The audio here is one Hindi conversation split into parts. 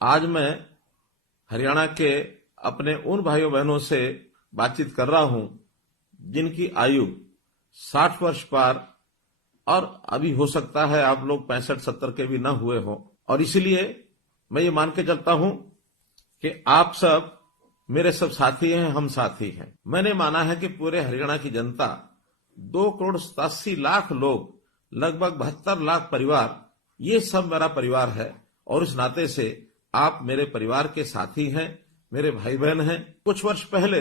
आज मैं हरियाणा के अपने उन भाइयों बहनों से बातचीत कर रहा हूं जिनकी आयु 60 वर्ष पार और अभी हो सकता है आप लोग 65-70 के भी न हुए हो, और इसलिए मैं ये मान के चलता हूं कि आप सब मेरे सब साथी हैं, हम साथी हैं। मैंने माना है कि पूरे हरियाणा की जनता 2,87,00,000 लोग, लगभग 72 लाख परिवार, ये सब मेरा परिवार है और इस नाते से आप मेरे परिवार के साथी हैं, मेरे भाई बहन हैं। कुछ वर्ष पहले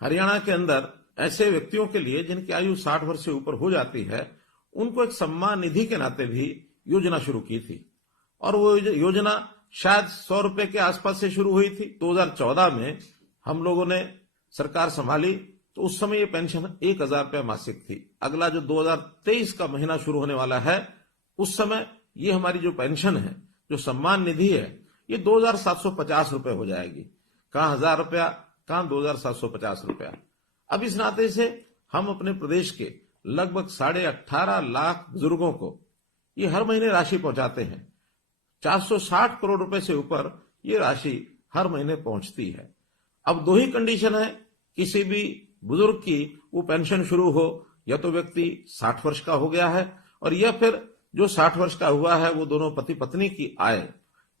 हरियाणा के अंदर ऐसे व्यक्तियों के लिए जिनकी आयु 60 वर्ष से ऊपर हो जाती है, उनको एक सम्मान निधि के नाते भी योजना शुरू की थी और वो योजना शायद 100 रुपए के आसपास से शुरू हुई थी। 2014 में हम लोगों ने सरकार संभाली तो उस समय ये पेंशन 1,000 रुपये मासिक थी। अगला जो 2023 का महीना शुरू होने वाला है, उस समय ये हमारी जो पेंशन है, जो सम्मान निधि है, ये 2,750 रुपये हो जाएगी। कहाँ 1,000 रुपया, कहाँ 2,750 रुपया। अब इस नाते से हम अपने प्रदेश के लगभग 18.5 लाख बुजुर्गों को ये हर महीने राशि पहुंचाते हैं। 460 करोड़ रुपए से ऊपर ये राशि हर महीने पहुंचती है। अब दो ही कंडीशन है किसी भी बुजुर्ग की वो पेंशन शुरू हो, या तो व्यक्ति 60 वर्ष का हो गया है और या फिर जो 60 वर्ष का हुआ है वो दोनों पति पत्नी की आय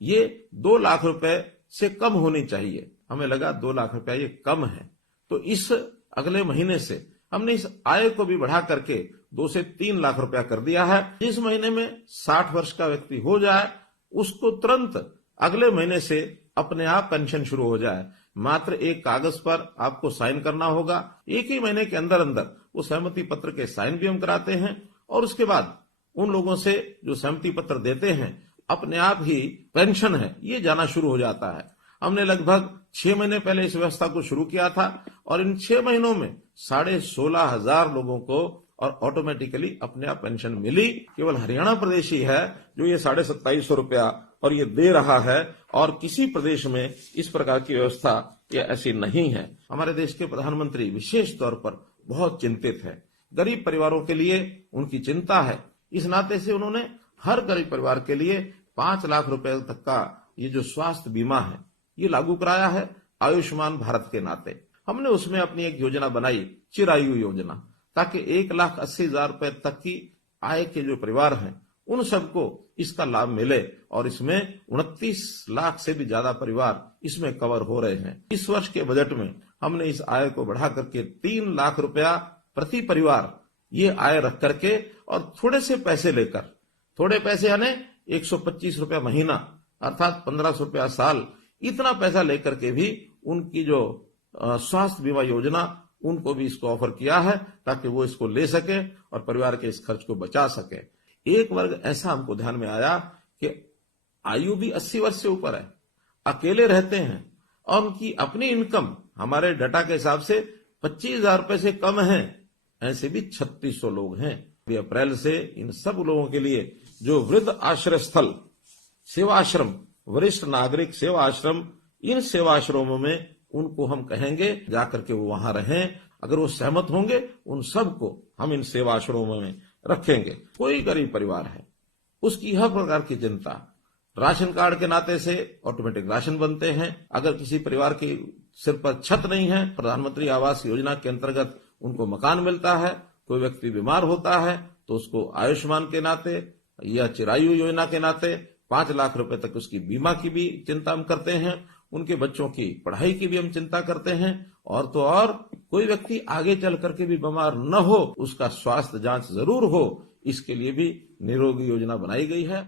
ये 2 लाख रुपए से कम होनी चाहिए। हमें लगा 2 लाख रुपया ये कम है, तो इस अगले महीने से हमने इस आय को भी बढ़ा करके 2 से 3 लाख रुपया कर दिया है। जिस महीने में 60 वर्ष का व्यक्ति हो जाए उसको तुरंत अगले महीने से अपने आप पेंशन शुरू हो जाए। मात्र एक कागज पर आपको साइन करना होगा। एक ही महीने के अंदर अंदर वो सहमति पत्र के साइन भी हम कराते हैं और उसके बाद उन लोगों से जो सहमति पत्र देते हैं, अपने आप ही पेंशन है ये जाना शुरू हो जाता है। हमने लगभग 6 महीने पहले इस व्यवस्था को शुरू किया था और इन 6 महीनों में 16,500 लोगों को और ऑटोमेटिकली अपने आप पेंशन मिली। केवल हरियाणा प्रदेश ही है जो ये 2,750 रुपया और ये दे रहा है, और किसी प्रदेश में इस प्रकार की व्यवस्था ये ऐसी नहीं है। हमारे देश के प्रधानमंत्री विशेष तौर पर बहुत चिंतित है, गरीब परिवारों के लिए उनकी चिंता है। इस नाते से उन्होंने हर गरीब परिवार के लिए 5 लाख रुपए तक का ये जो स्वास्थ्य बीमा है ये लागू कराया है आयुष्मान भारत के नाते। हमने उसमें अपनी एक योजना बनाई, चिरायु योजना, ताकि 1,80,000 रुपए तक की आय के जो परिवार हैं उन सबको इसका लाभ मिले, और इसमें 29 लाख से भी ज्यादा परिवार इसमें कवर हो रहे हैं। इस वर्ष के बजट में हमने इस आय को बढ़ा करके 3 लाख रुपया प्रति परिवार ये आय रख करके और थोड़े से पैसे लेकर, थोड़े पैसे यानी 125 रुपया महीना अर्थात 1,500 रुपया साल, इतना पैसा लेकर के भी उनकी जो स्वास्थ्य बीमा योजना उनको भी इसको ऑफर किया है ताकि वो इसको ले सके और परिवार के इस खर्च को बचा सके। एक वर्ग ऐसा हमको ध्यान में आया कि आयु भी 80 वर्ष से ऊपर है, अकेले रहते हैं और उनकी अपनी इनकम हमारे डाटा के हिसाब से 25,000 रुपए से कम है। ऐसे भी 3,600 लोग हैं। अप्रैल से इन सब लोगों के लिए जो वृद्ध आश्रय स्थल, सेवा आश्रम, वरिष्ठ नागरिक सेवा आश्रम, इन सेवा आश्रमों में उनको हम कहेंगे जाकर के वो वहां रहें। अगर वो सहमत होंगे उन सबको हम इन सेवा आश्रमों में रखेंगे। कोई गरीब परिवार है उसकी हर प्रकार की चिंता, राशन कार्ड के नाते से ऑटोमेटिक राशन बनते हैं। अगर किसी परिवार के सिर पर छत नहीं है, प्रधानमंत्री आवास योजना के अंतर्गत उनको मकान मिलता है। कोई व्यक्ति बीमार होता है तो उसको आयुष्मान के नाते या चिरायु योजना के नाते 5 लाख रुपए तक उसकी बीमा की भी चिंता हम करते हैं। उनके बच्चों की पढ़ाई की भी हम चिंता करते हैं, और तो और कोई व्यक्ति आगे चल करके भी बीमार न हो, उसका स्वास्थ्य जांच जरूर हो, इसके लिए भी निरोगी योजना बनाई गई है।